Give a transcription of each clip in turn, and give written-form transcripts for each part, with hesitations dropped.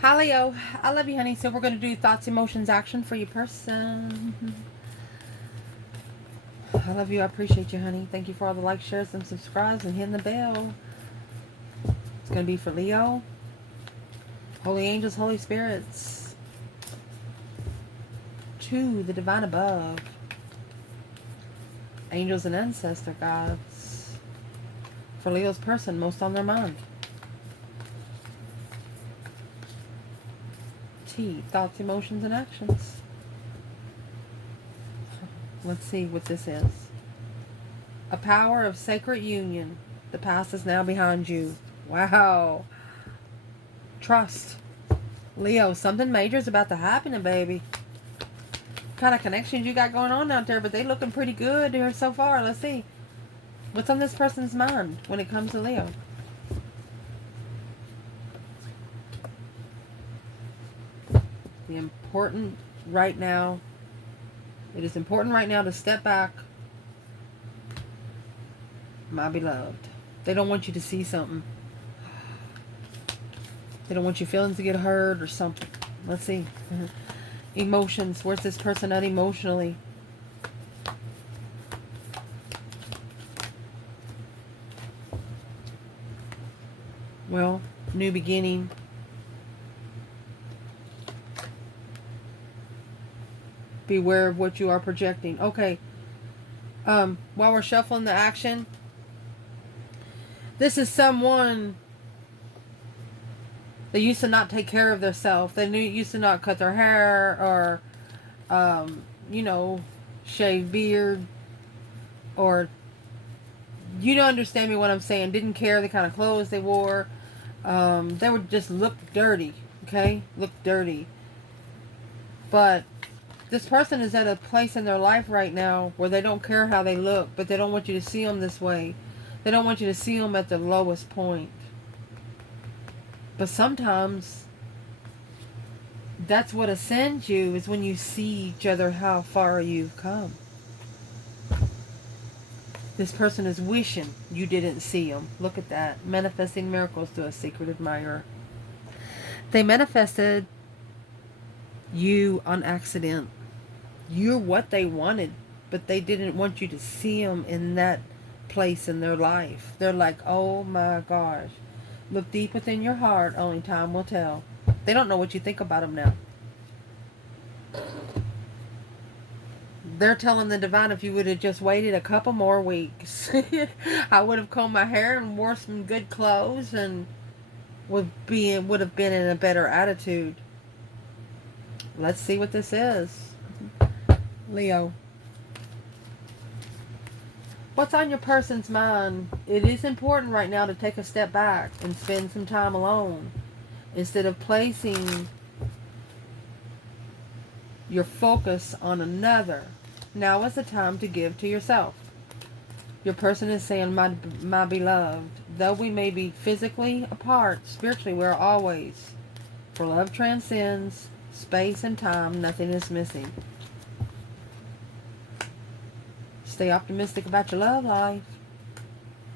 Hi Leo, I love you honey. So we're going to do thoughts, emotions, action for your person. I love you, I appreciate you honey. Thank you for all the likes, shares, and subscribes and hitting the bell. It's going to be for Leo. Holy angels, Holy spirits, to the divine above, angels and ancestor gods, for Leo's person most on their mind. T, thoughts, emotions, and actions. Let's see what this is. A power of sacred union. The past is now behind you. Wow. Trust. Leo, something major is about to happen, baby. What kind of connections you got going on out there, but they looking pretty good here so far. Let's see. What's on this person's mind when it comes to Leo? The important right now. It is important right now to step back, my beloved. They don't want you to see something. They don't want your feelings to get hurt or something. Let's see. Emotions. Where's this person at emotionally? Well, new beginning. Beware of what you are projecting. Okay. While we're shuffling the action, this is someone that used to not take care of themselves. They used to not cut their hair or, you know, shave beard, or you don't understand me what I'm saying. Didn't care the kind of clothes they wore. They would just look dirty. Okay, look dirty. But this person is at a place in their life right now where they don't care how they look, but they don't want you to see them this way. They don't want you to see them at the lowest point. But sometimes that's what ascends you, is when you see each other how far you've come. This person is wishing you didn't see them. Look at that. Manifesting miracles to a secret admirer. They manifested you on accident. You're what they wanted, but they didn't want you to see them in that place in their life. They're like, oh my gosh. Look deep within your heart. Only time will tell. They don't know what you think about them now. They're telling the divine, if you would have just waited a couple more weeks, I would have combed my hair and wore some good clothes and would have been in a better attitude. Let's see what this is. Leo. What's on your person's mind? It is important right now to take a step back and spend some time alone, instead of placing your focus on another. Now is the time to give to yourself. Your person is saying, my beloved, though we may be physically apart, spiritually we are always. For love transcends space and time, nothing is missing. Stay optimistic about your love life.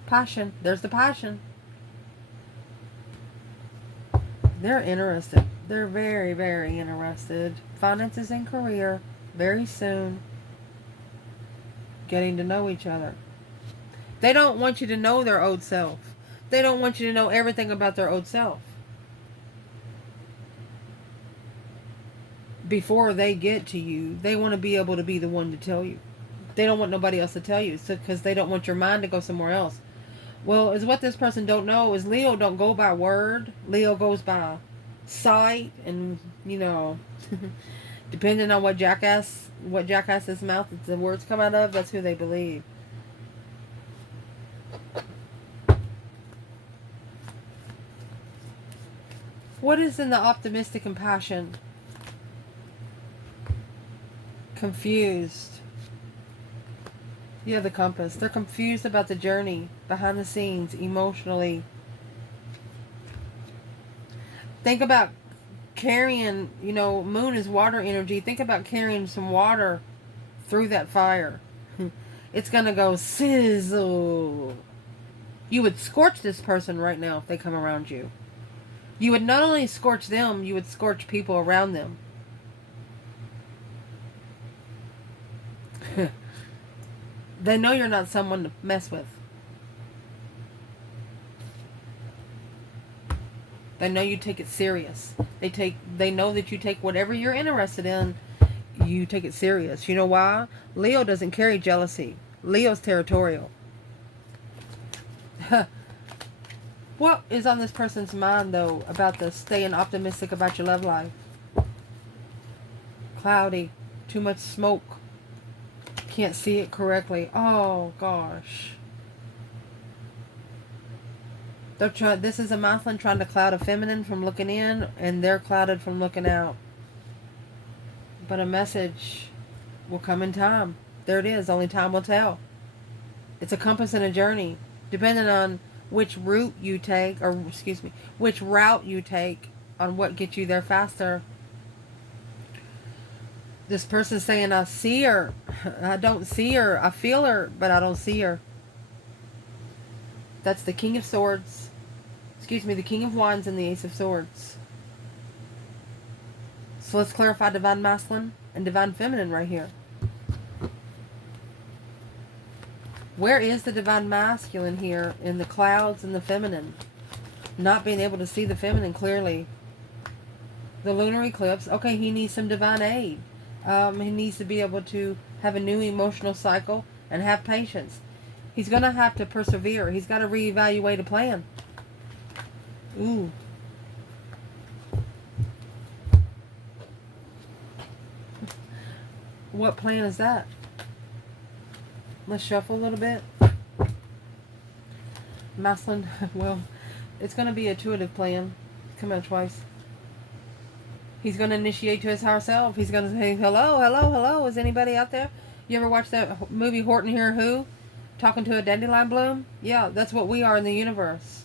Passion. There's the passion. They're interested. They're very, very interested. Finances and career. Very soon. Getting to know each other. They don't want you to know their old self. They don't want you to know everything about their old self. Before they get to you, they want to be able to be the one to tell you. They don't want nobody else to tell you, so because they don't want your mind to go somewhere else. Well, is what this person don't know is Leo don't go by word. Leo goes by sight, and you know, depending on what jackass's mouth the words come out of, that's who they believe. What is in the optimistic and passion? Confused. You have the compass. They're confused about the journey, behind the scenes, emotionally. Think about carrying, moon is water energy. Think about carrying some water through that fire. It's going to go sizzle. You would scorch this person right now if they come around you. You would not only scorch them, you would scorch people around them. They know you're not someone to mess with. They know you take it serious. They know that you take whatever you're interested in, you take it serious. You know why? Leo doesn't carry jealousy. Leo's territorial. What is on this person's mind though about the staying optimistic about your love life? Cloudy, too much smoke. Can't see it correctly. Oh gosh. This is a masculine trying to cloud a feminine from looking in, and they're clouded from looking out. But a message will come in time. There it is. Only time will tell. It's a compass and a journey. Depending on which route you take, which route you take on what gets you there faster. This person's saying, I see her. I don't see her. I feel her, but I don't see her. That's the King of Swords. The King of Wands and the Ace of Swords. So let's clarify Divine Masculine and Divine Feminine right here. Where is the Divine Masculine here in the clouds and the feminine? Not being able to see the feminine clearly. The lunar eclipse. Okay, he needs some divine aid. He needs to be able to have a new emotional cycle and have patience. He's going to have to persevere. He's got to reevaluate a plan. Ooh. What plan is that? Let's shuffle a little bit. Masculine, well, it's going to be an intuitive plan. Come out twice. He's going to initiate to his higher self. He's going to say, hello, hello, hello. Is anybody out there? You ever watch that movie Horton Hear Who? Talking to a dandelion bloom? Yeah, that's what we are in the universe.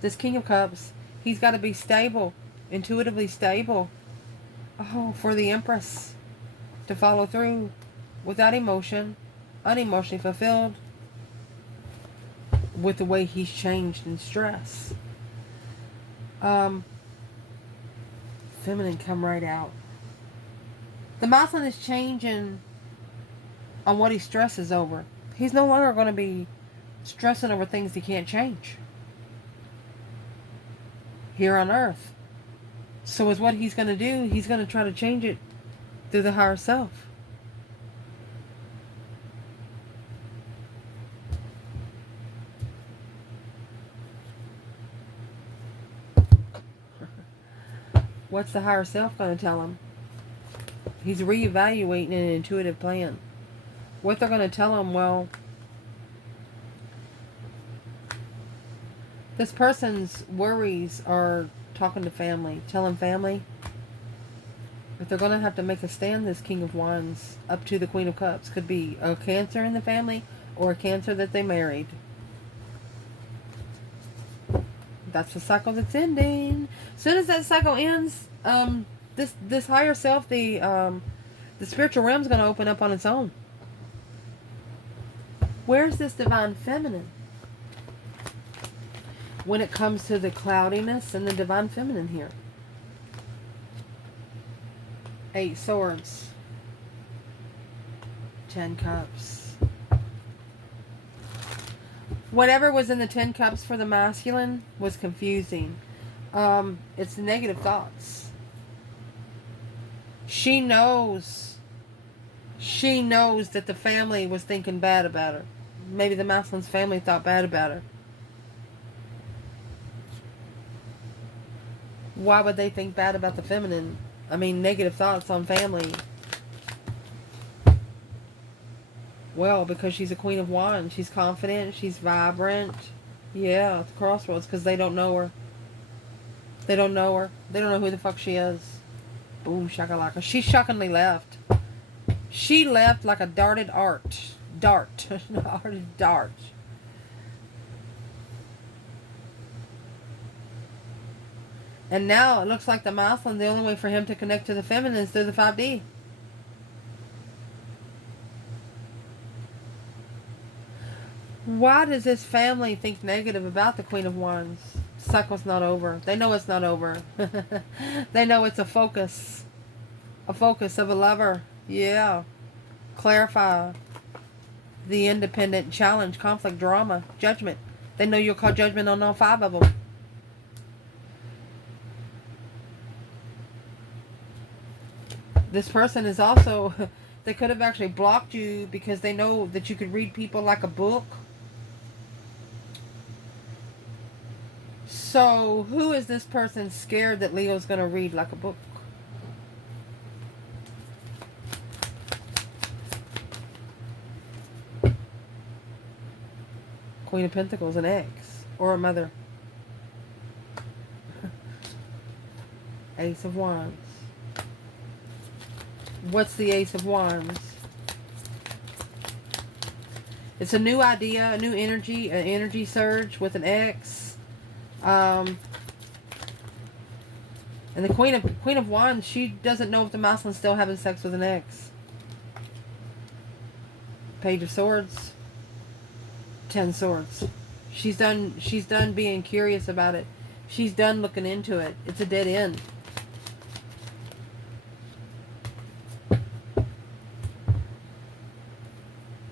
This King of Cups, he's got to be stable, intuitively stable. Oh, for the Empress to follow through without emotion, unemotionally fulfilled with the way he's changed in stress. Feminine come right out. The masculine is changing on what he stresses over. He's no longer going to be stressing over things he can't change here on earth. So is what he's going to do, he's going to try to change it through the higher self. What's the higher self going to tell him? He's reevaluating an intuitive plan. What they're going to tell him, well, this person's worries are talking to family, telling family that they're going to have to make a stand, this King of Wands, up to the Queen of Cups. Could be a Cancer in the family or a Cancer that they married. That's the cycle that's ending. As soon as that cycle ends, this higher self, the spiritual realm is going to open up on its own. Where's this Divine Feminine when it comes to the cloudiness and the Divine Feminine here? 8 Swords, 10 Cups. Whatever was in the 10 Cups for the masculine was confusing. It's the negative thoughts. She knows that the family was thinking bad about her. Maybe the masculine's family thought bad about her. Why would they think bad about the feminine? I mean, negative thoughts on family. Well, because she's a Queen of Wands. She's confident. She's vibrant. Yeah, it's crossroads because they don't know her. They don't know her. They don't know who the fuck she is. Boom, shakalaka. She shockingly left. She left like a darted dart. Darted dart. And now it looks like the masculine, the only way for him to connect to the feminine is through the 5D. Why does this family think negative about the Queen of Wands? Cycle's not over. They know it's not over. They know it's a focus. A focus of a lover. Yeah. Clarify. The independent, challenge, conflict, drama, judgment. They know you'll call judgment on all 5 of them. This person is also, they could have actually blocked you because they know that you could read people like a book. So who is this person scared that Leo's going to read like a book? Queen of Pentacles, an ex or a mother. Ace of Wands. What's the Ace of Wands? It's a new idea, a new energy, an energy surge with an ex. And the Queen of Wands, she doesn't know if the masculine's still having sex with an ex. Page of Swords. 10 Swords. She's done being curious about it. She's done looking into it. It's a dead end.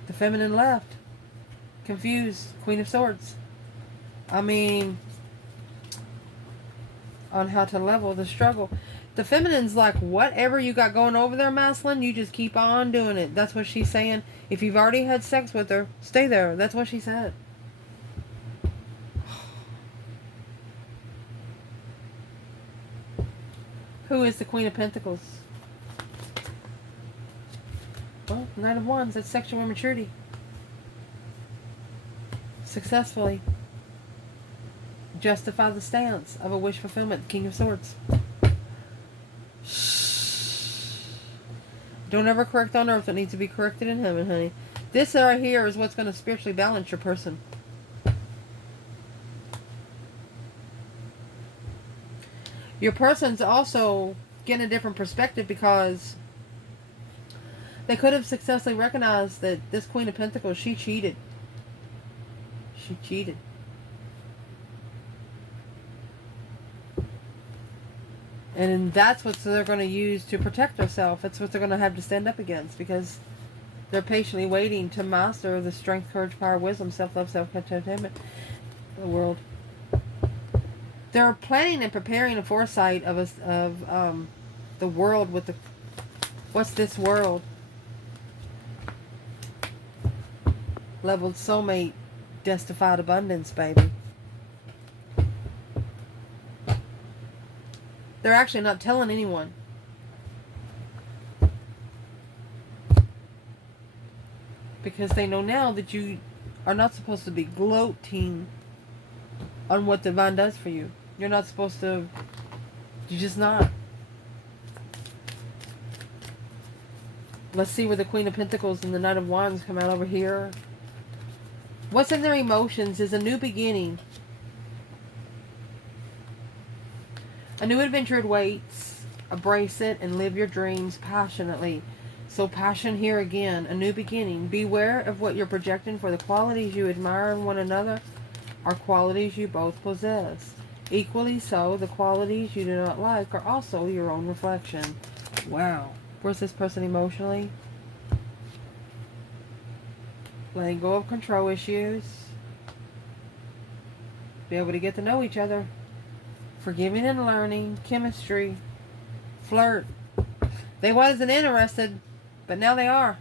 The feminine left. Confused. Queen of Swords. I mean, on how to level the struggle. The feminine's like, whatever you got going over there, masculine, you just keep on doing it. That's what she's saying. If you've already had sex with her, stay there. That's what she said. Who is the Queen of Pentacles? Well, Knight of Wands. That's sexual immaturity. Successfully justify the stance of a wish fulfillment. King of Swords. Don't ever correct on earth what needs to be corrected in heaven, honey. This right here is what's going to spiritually balance your person. Your person's also getting a different perspective because they could have successfully recognized that this Queen of Pentacles, she cheated. She cheated. And that's what they're going to use to protect themselves. That's what they're going to have to stand up against because they're patiently waiting to master the strength, courage, power, wisdom, self-love, self-contentment, the world. They're planning and preparing a foresight of the world with the... What's this world? Leveled soulmate, justified abundance, baby. They're actually not telling anyone. Because they know now that you are not supposed to be gloating on what divine does for you. You're not supposed to... You're just not. Let's see where the Queen of Pentacles and the Knight of Wands come out over here. What's in their emotions is a new beginning. A new adventure awaits. Embrace it and live your dreams passionately. So passion here again. A new beginning. Beware of what you're projecting, for the qualities you admire in one another are qualities you both possess. Equally so, the qualities you do not like are also your own reflection. Wow. Where's this person emotionally? Letting go of control issues. Be able to get to know each other. Forgiving and learning. Chemistry. Flirt. They wasn't interested, but now they are.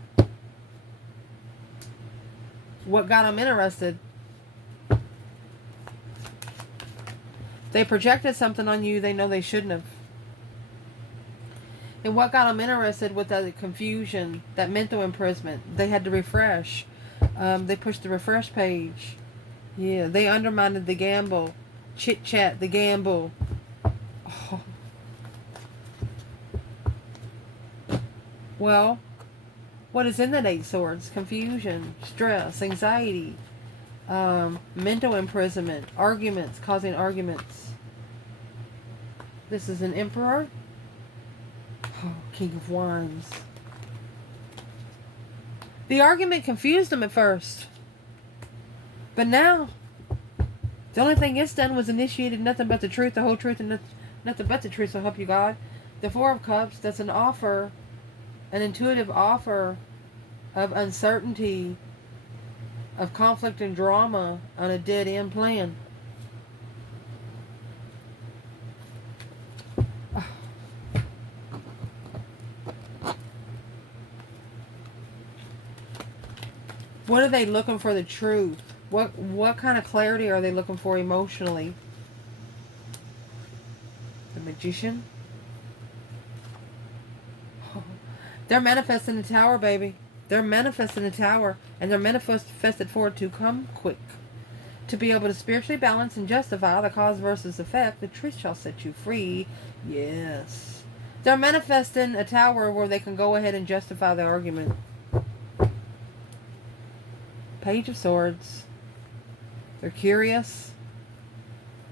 What got them interested? They projected something on you they know they shouldn't have. And what got them interested with that confusion, that mental imprisonment? They had to refresh. They pushed the refresh page. Yeah, they undermined the gamble. Chit chat, the gamble. Oh. Well, what is in that 8 swords? Confusion, stress, anxiety, mental imprisonment, arguments, causing arguments. This is an emperor. Oh, King of Wands. The argument confused them at first. But now, The only thing it's done was initiated nothing but the truth, the whole truth, and nothing but the truth, so help you God. The Four of Cups, that's an offer, an intuitive offer of uncertainty, of conflict and drama on a dead-end plan. What are they looking for? The truth. What kind of clarity are they looking for emotionally? The Magician. They're manifesting the Tower, baby. They're manifesting the Tower, and they're manifested for it to come quick. To be able to spiritually balance and justify the cause versus effect, the truth shall set you free. Yes. They're manifesting a Tower where they can go ahead and justify the argument. Page of Swords. They're curious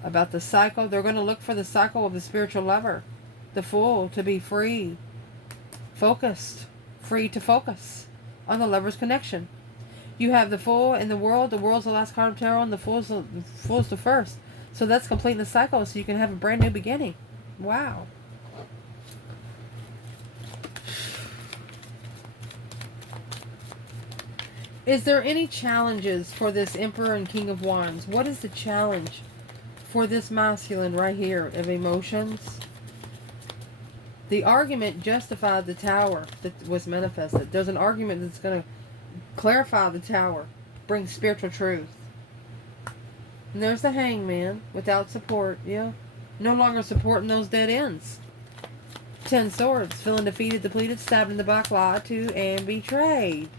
about the cycle. They're going to look for the cycle of the spiritual lover. The Fool, to be free. Focused. Free to focus on the lover's connection. You have the Fool in the World. The World's the last card of tarot, and the Fool's the first. So that's completing the cycle, so you can have a brand new beginning. Wow. Is there any challenges for this Emperor and King of Wands? What is the challenge for this masculine right here of emotions? The argument justified the Tower that was manifested. There's an argument that's going to clarify the Tower, bring spiritual truth. And there's the Hangman without support. Yeah. No longer supporting those dead ends. 10 Swords. Feeling defeated, depleted, stabbed in the back, lied to, and betrayed.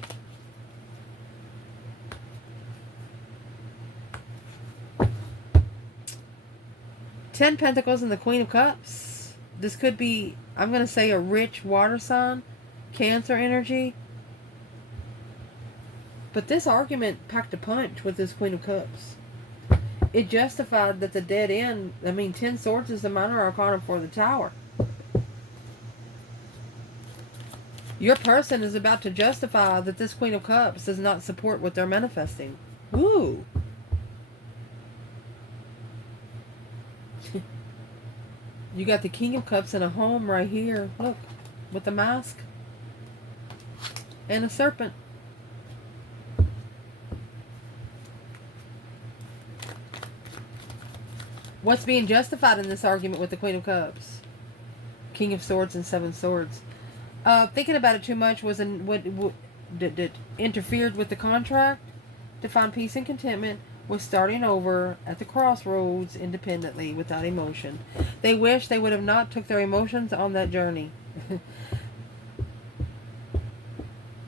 Ten Pentacles and the Queen of Cups. This could be, I'm going to say, a rich water sign. Cancer energy. But this argument packed a punch with this Queen of Cups. It justified that the dead end, 10 Swords is the minor arcana for the Tower. Your person is about to justify that this Queen of Cups does not support what they're manifesting. Woo! You got the King of Cups in a home right here. Look, with the mask. And a serpent. What's being justified in this argument with the Queen of Cups? King of Swords and 7 Swords. Thinking about it too much was that interfered with the contract. To find peace and contentment was starting over at the crossroads independently without emotion. They wish they would have not took their emotions on that journey.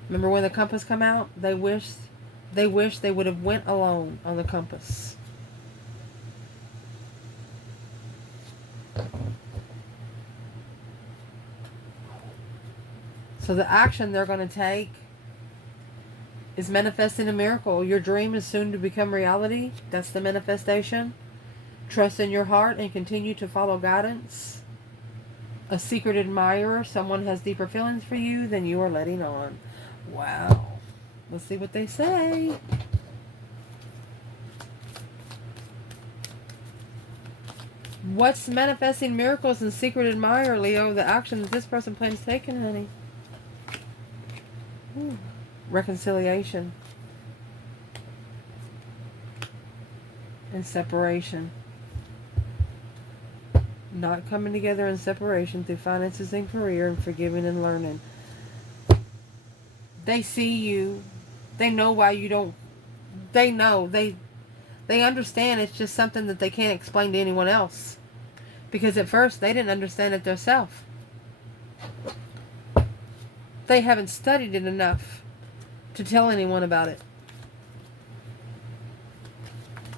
Remember when the compass come out? They wish they would have went alone on the compass. So the action they're going to take is manifesting a miracle. Your dream is soon to become reality. That's the manifestation. Trust in your heart and continue to follow guidance. A secret admirer. Someone has deeper feelings for you than you are letting on. Wow. Let's see what they say. What's manifesting miracles and secret admirer, Leo? The action that this person plans taking, honey. Ooh. Reconciliation and separation. Not coming together in separation through finances and career, and forgiving and learning. They see you. They know why you don't. They know. They understand. It's just something that they can't explain to anyone else, because at first they didn't understand it themselves. They haven't studied it enough to tell anyone about it.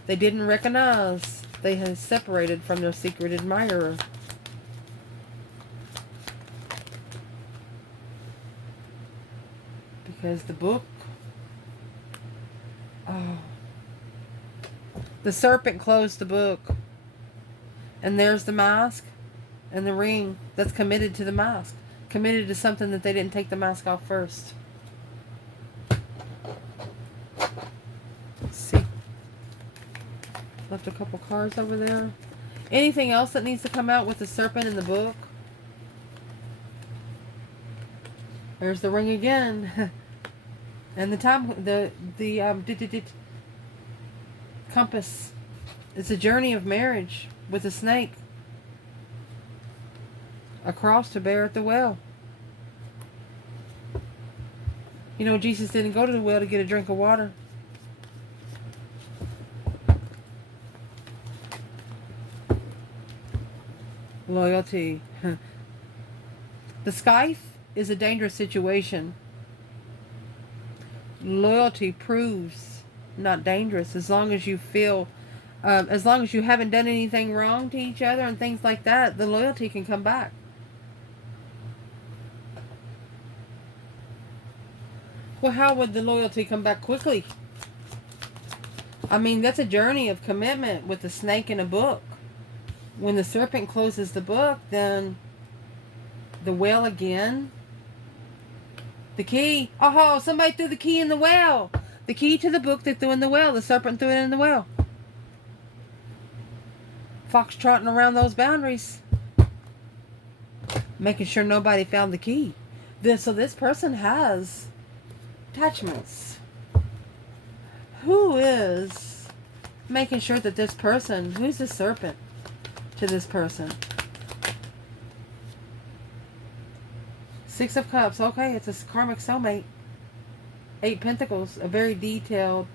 They didn't recognize they had separated from their secret admirer. Because the book, the serpent closed the book. And there's the mask and the ring that's committed to the mask. Committed to something that they didn't take the mask off first. See. Left a couple cards over there. Anything else that needs to come out with the serpent in the book? There's the ring again. And the time, the compass. It's a journey of marriage with a snake. A cross to bear at the well. You know, Jesus didn't go to the well to get a drink of water. Loyalty. The scythe is a dangerous situation. Loyalty proves not dangerous as long as you feel, as long as you haven't done anything wrong to each other and things like that, the loyalty can come back. Well, how would the loyalty come back quickly? I mean, that's a journey of commitment with the snake in a book. When the serpent closes the book, then the well again. The key. Oh, somebody threw the key in the well. The key to the book they threw in the well. The serpent threw it in the well. Fox trotting around those boundaries. Making sure nobody found the key. So this person has attachments. Who is making sure that this person, who's the serpent to this person? Six of Cups. Okay, it's a karmic soulmate. 8 Pentacles. A very detailed.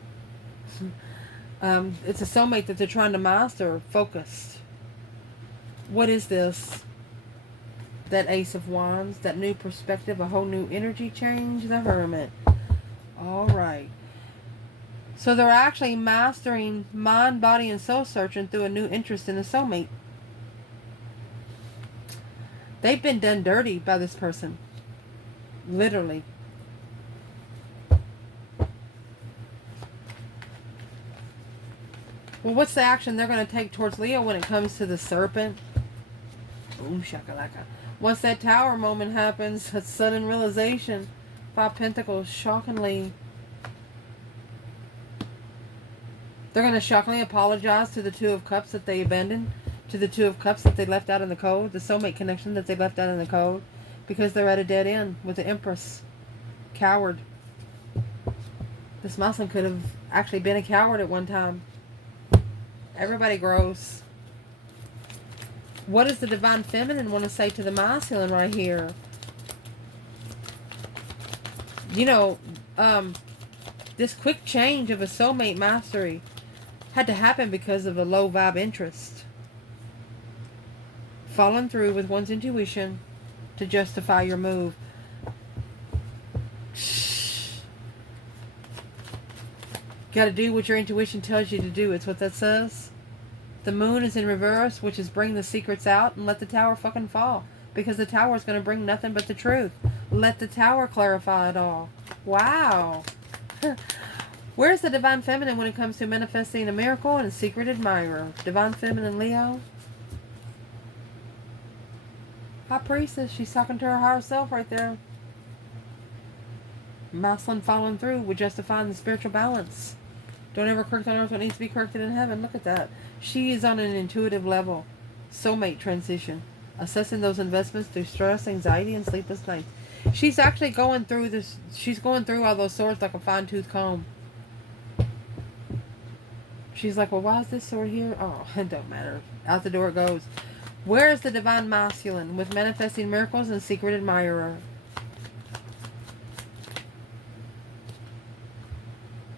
It's a soulmate that they're trying to master. Focused. What is this? That Ace of Wands. That new perspective. A whole new energy change. The Hermit. Alright. So they're actually mastering mind, body, and soul searching through a new interest in a soulmate. They've been done dirty by this person. Literally. Well, what's the action they're going to take towards Leo when it comes to the serpent? Boom, shakalaka. Once that tower moment happens, a sudden realization. 5 Pentacles, shockingly. They're going to shockingly apologize to the 2 of Cups that they abandoned. To the 2 of Cups that they left out in the code. The soulmate connection that they left out in the code. Because they're at a dead end with the Empress. Coward. This Muslim could have actually been a coward at one time. Everybody grows. What does the Divine Feminine want to say to the Masculine right here? You know, this quick change of a soulmate mastery had to happen because of a low vibe interest. Following through with one's intuition to justify your move. Got to do what your intuition tells you to do. It's what that says. The moon is in reverse, which is bring the secrets out and let the tower fucking fall. Because the tower is going to bring nothing but the truth. Let the tower clarify it all. Wow. Where's the Divine Feminine when it comes to manifesting a miracle and a secret admirer? Divine Feminine Leo. High Priestess, she's talking to her higher self right there. Masculine following through with justifying the spiritual balance. Don't ever correct on earth what needs to be corrected in heaven. Look at that. She is on an intuitive level. Soulmate transition. Assessing those investments through stress, anxiety, and sleepless nights. She's actually going through this. She's going through all those swords like a fine-tooth comb. She's like, well, why is this sword here? Oh, it don't matter. Out the door it goes. Where is the Divine Masculine with manifesting miracles and secret admirer?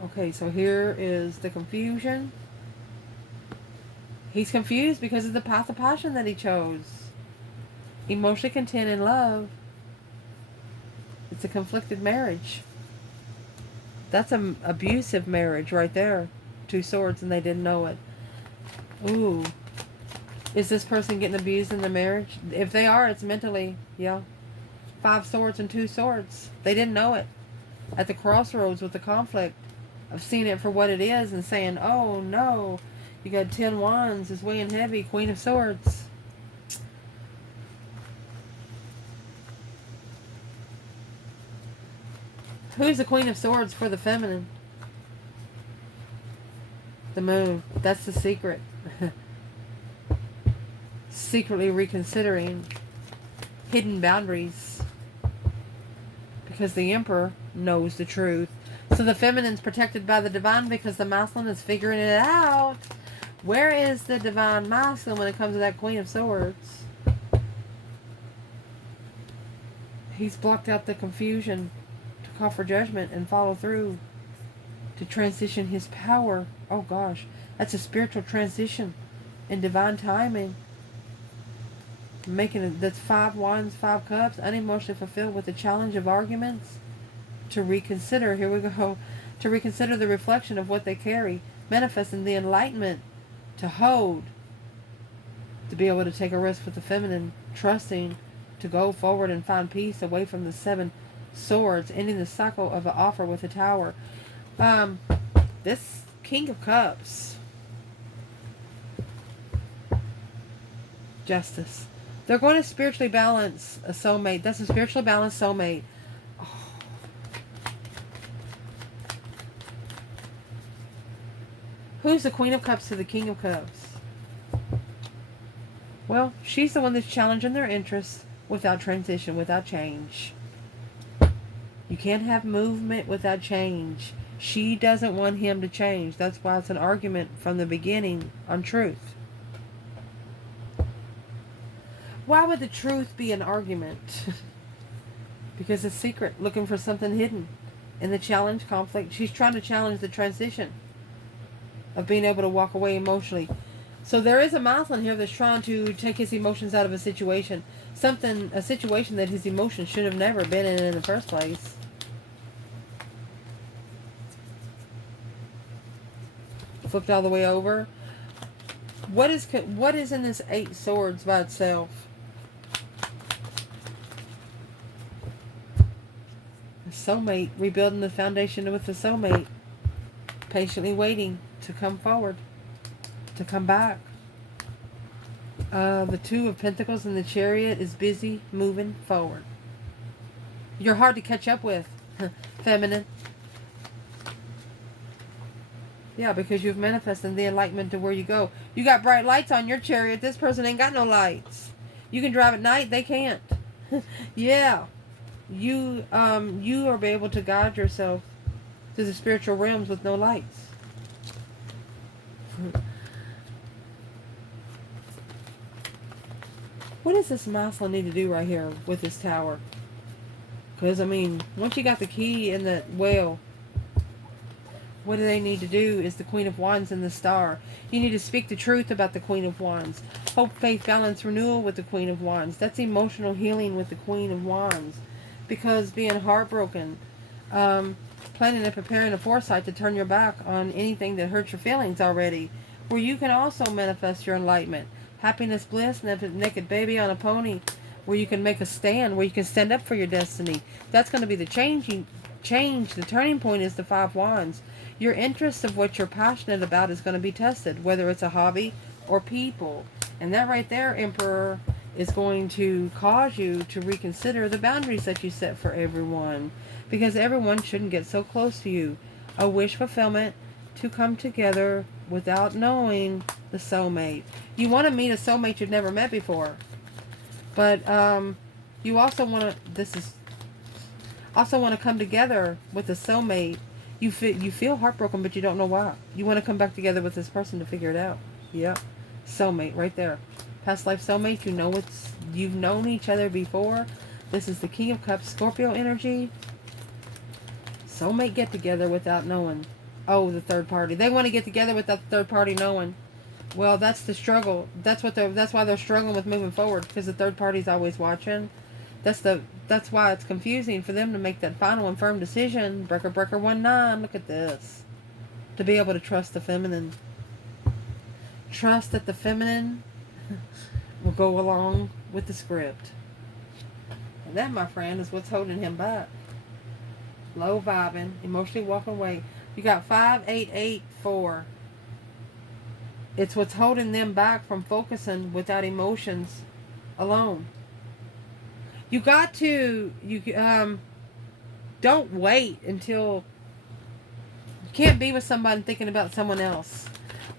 Okay, so here is the confusion. He's confused because of the path of passion that he chose. Emotionally content in love. It's a conflicted marriage. That's an abusive marriage right there. 2 swords and they didn't know it. Ooh. Is this person getting abused in the marriage? If they are, it's mentally, yeah. 5 swords and 2 swords. They didn't know it. At the crossroads with the conflict of seeing it for what it is and saying, oh no, you got 10 wands, it's weighing heavy, Queen of Swords. Who's the Queen of Swords for the feminine? The moon. That's the secret. Secretly reconsidering hidden boundaries. Because the Emperor knows the truth. So the feminine's protected by the divine because the masculine is figuring it out. Where is the divine masculine when it comes to that Queen of Swords? He's blocked out the confusion to call for judgment and follow through. To transition his power. Oh gosh. That's a spiritual transition in divine timing. Making it, that's 5 wands, 5 cups, unemotionally fulfilled with the challenge of arguments. To reconsider, here we go. To reconsider the reflection of what they carry. Manifesting the enlightenment. To hold. To be able to take a risk with the feminine. Trusting. To go forward and find peace away from the 7 swords. Ending the cycle of an offer with a tower. This King of Cups. Justice. They're going to spiritually balance a soulmate. That's a spiritually balanced soulmate. Oh. Who's the Queen of Cups to the King of Cups? Well, she's the one that's challenging their interests without transition, without change. You can't have movement without change. She doesn't want him to change. That's why it's an argument from the beginning on truth. Why would the truth be an argument? Because it's secret, looking for something hidden. In the challenge, conflict, she's trying to challenge the transition of being able to walk away emotionally. So there is a masculine here that's trying to take his emotions out of a situation. A situation that his emotions should have never been in the first place. Flipped all the way over. What is in this 8 swords by itself? Soulmate, rebuilding the foundation with the soulmate, patiently waiting to come forward, to come back. The 2 of Pentacles and the Chariot is busy moving forward. You're hard to catch up with, feminine. Yeah, because you've manifested the enlightenment to where you go. You got bright lights on your Chariot. This person ain't got no lights. You can drive at night. They can't. Yeah. You are able to guide yourself to the spiritual realms with no lights. What does this masculine need to do right here with this tower? Because, I mean, once you got the key in the whale, what do they need to do is the Queen of Wands and the Star. You need to speak the truth about the Queen of Wands. Hope, faith, balance, renewal with the Queen of Wands. That's emotional healing with the Queen of Wands. Because being heartbroken, planning and preparing a foresight to turn your back on anything that hurts your feelings already. Where you can also manifest your enlightenment. Happiness, bliss, naked baby on a pony. Where you can make a stand, where you can stand up for your destiny. That's going to be the change. The turning point is the 5 wands. Your interest of what you're passionate about is going to be tested, whether it's a hobby or people. And that right there, Emperor, is going to cause you to reconsider the boundaries that you set for everyone. Because everyone shouldn't get so close to you. A wish fulfillment to come together without knowing the soulmate. You want to meet a soulmate you've never met before. But you also want to come together with a soulmate. You feel heartbroken, but you don't know why. You want to come back together with this person to figure it out. Yep. Soulmate right there. Past life soulmate. You've known each other before. This is the King of Cups, Scorpio energy. Soulmate get together without knowing. Oh, the third party. They want to get together without the third party knowing. Well, that's the struggle. That's why they're struggling with moving forward, because the third party's always watching. That's why it's confusing for them to make that final and firm decision. Breaker 1-9. Look at this. To be able to trust the feminine. Trust that the feminine will go along with the script. And that, my friend, is what's holding him back. Low vibing, emotionally walking away. You got 5, 8, 8, 4. It's what's holding them back from focusing without emotions alone. You got to, don't wait until, you can't be with somebody thinking about someone else.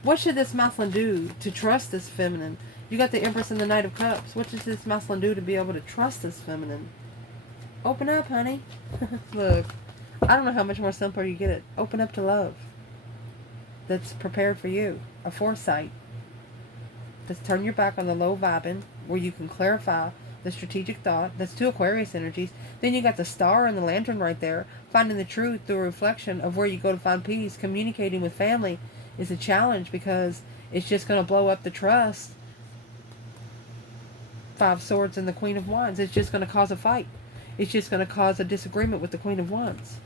What should this masculine do to trust this feminine? You got the Empress and the Knight of Cups. What does this masculine do to be able to trust this feminine? Open up, honey. Look, I don't know how much more simpler you get it. Open up to love. That's prepared for you. A foresight. Let's turn your back on the low vibing, where you can clarify the strategic thought. That's 2 Aquarius energies. Then you got the star and the lantern right there. Finding the truth through a reflection of where you go to find peace. Communicating with family is a challenge because it's just going to blow up the trust. 5 Swords and the Queen of Wands. It's just going to cause a fight. It's just going to cause a disagreement with the Queen of Wands.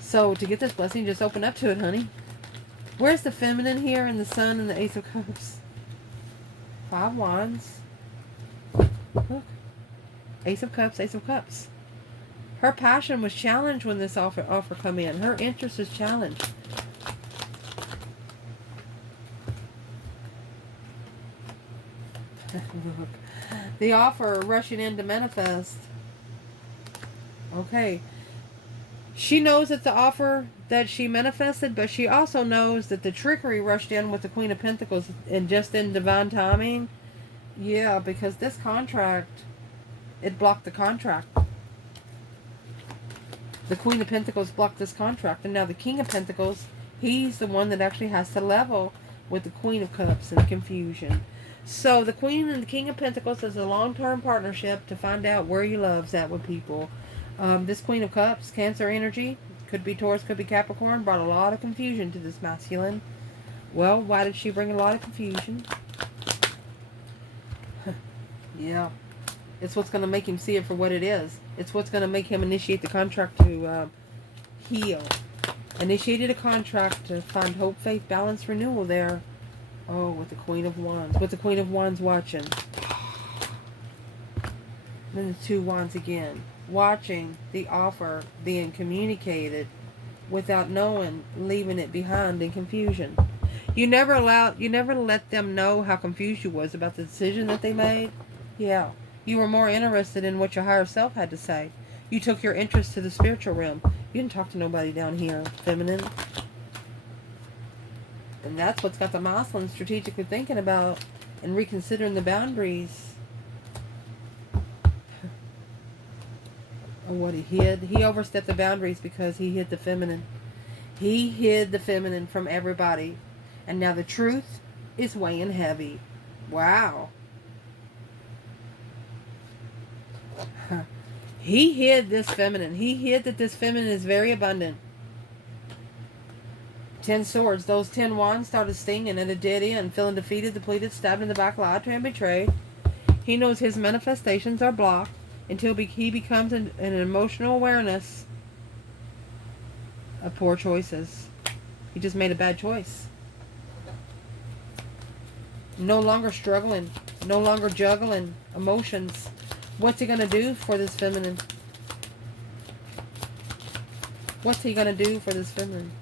So to get this blessing, just open up to it, honey. Where's the feminine here and the Sun and the Ace of Cups? 5 Wands. Look. Ace of Cups, Ace of Cups. Her passion was challenged when this offer come in. Her interest is challenged. Look. The offer rushing in to manifest. Okay. She knows it's the offer that she manifested, but she also knows that the trickery rushed in with the Queen of Pentacles and just in divine timing. Yeah, because this contract, it blocked the contract. The Queen of Pentacles blocked this contract, and now the King of Pentacles, he's the one that actually has to level with the Queen of Cups and confusion. So the Queen and the King of Pentacles is a long-term partnership to find out where your love's at with people. This Queen of Cups, Cancer energy, could be Taurus, could be Capricorn, brought a lot of confusion to this masculine. Well, why did she bring a lot of confusion? Yeah. It's what's going to make him see it for what it is. It's what's going to make him initiate the contract to heal. Initiated a contract to find hope, faith, balance, renewal there. Oh, with the Queen of Wands. With the Queen of Wands watching. Then the 2 Wands again. Watching the offer being communicated without knowing, leaving it behind in confusion. You never let them know how confused you was about the decision that they made. Yeah. You were more interested in what your higher self had to say. You took your interest to the spiritual realm. You didn't talk to nobody down here, feminine. And that's what's got the masculine strategically thinking about and reconsidering the boundaries. Oh, what he hid. He overstepped the boundaries because he hid the feminine. He hid the feminine from everybody. And now the truth is weighing heavy. Wow. He hid this feminine. He hid that this feminine is very abundant. 10 Swords. Those 10 Wands started stinging at a dead end, feeling defeated, depleted, stabbed in the back, lied to, and betrayed. He knows his manifestations are blocked until he becomes an emotional awareness of poor choices. He just made a bad choice. No longer struggling. No longer juggling emotions. What's he going to do for this feminine? What's he going to do for this feminine?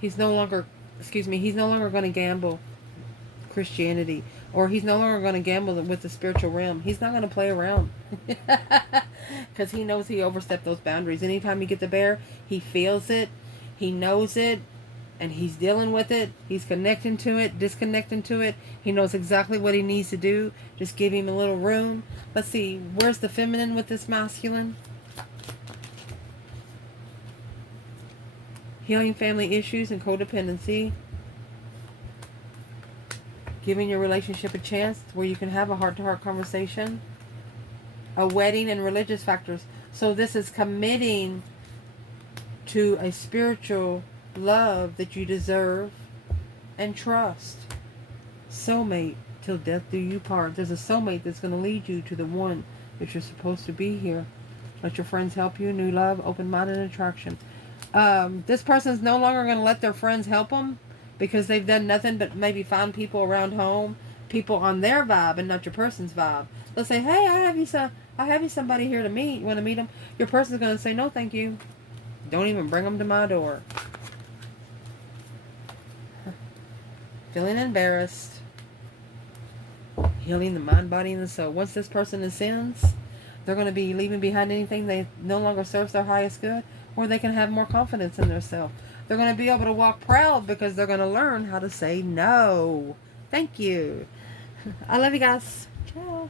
He's no longer going to gamble Christianity. Or he's no longer going to gamble with the spiritual realm. He's not going to play around. Because he knows he overstepped those boundaries. Anytime you get the bear, he feels it. He knows it. And he's dealing with it. He's connecting to it, disconnecting to it. He knows exactly what he needs to do. Just give him a little room. Let's see. Where's the feminine with this masculine? Healing family issues and codependency. Giving your relationship a chance where you can have a heart-to-heart conversation. A wedding and religious factors. So this is committing to a spiritual love that you deserve and trust. Soulmate, till death do you part. There's a soulmate that's going to lead you to the one that you're supposed to be here. Let your friends help you. New love, open-minded attraction. This person's no longer going to let their friends help them because they've done nothing but maybe find people around home, people on their vibe and not your person's vibe. They'll say, hey, I have you somebody here to meet. You want to meet them? Your person's going to say, no, thank you. Don't even bring them to my door. Feeling embarrassed. Healing the mind, body, and the soul. Once this person ascends, they're going to be leaving behind anything that no longer serves their highest good, or they can have more confidence in themselves. They're going to be able to walk proud because they're going to learn how to say no. Thank you. I love you guys. Ciao.